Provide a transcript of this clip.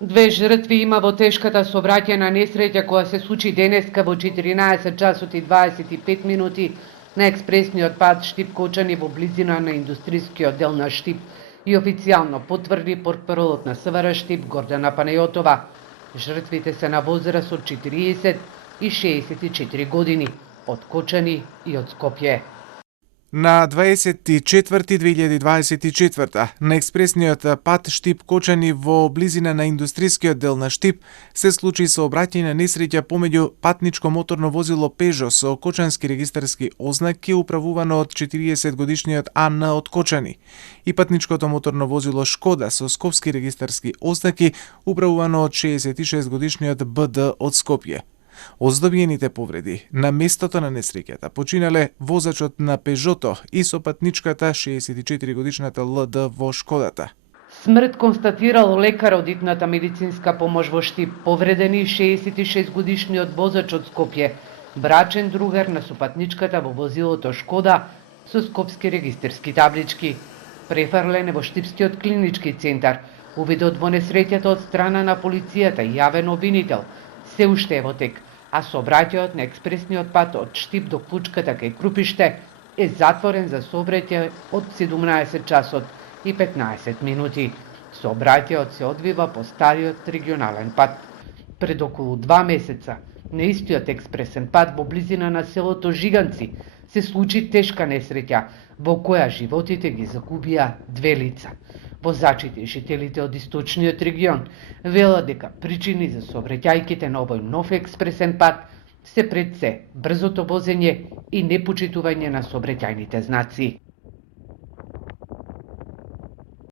Две жртви има во тешката сообраќајна несреќа која се случи денеска во 14 часот и 25 минути на експресниот пат Штип-Кочани во близина на индустријскиот дел на Штип и официјално потврди портпаролот на СВР Штип Гордана Панајотова. Жртвите се на возраст од 40 и 64 години, од Кочани и од Скопје. На 24.2024 на експресниот пат Штип-Кочани во близина на индустријскиот дел на Штип се случи сообраќајна несреќа помеѓу патничко моторно возило Пежо со кочански регистарски ознаки управувано од 40 годишниот АН од Кочани и патничкото моторно возило Шкода со скопски регистарски ознаки управувано од 66 годишниот БД од Скопје. Оздобиените повреди на местото на несреќата починале возачот на Пежото и сопатничката 64 годишната ЛД во Шкодата. Смрт констатирал лекар од итната медицинска помош во Штип, повредени 66 годишниот возач од Скопје, брачен другар на сопатничката во возилото Шкода со скопски регистерски таблички. Префрлен е во Штипскиот клинички центар. Увидот во несреќата од страна на полицијата и јавен обвинител се уште е во тек, а сообраќајот на експресниот пат од Штип до Клучката кај Крупиште е затворен за сообраќај од 17 часот и 15 минути. Сообраќајот се одвива по стариот регионален пат. Пред околу 2 месеца, на истиот експресен пат во близина на селото Жиганци, се случи тешка несреќа во која животите ги загубија 2 лица. Возачите и жителите од источниот регион велат дека причини за сообраќајките на овој нов експресен пат се пред се брзото возење и непочитување на сообраќајните знаци.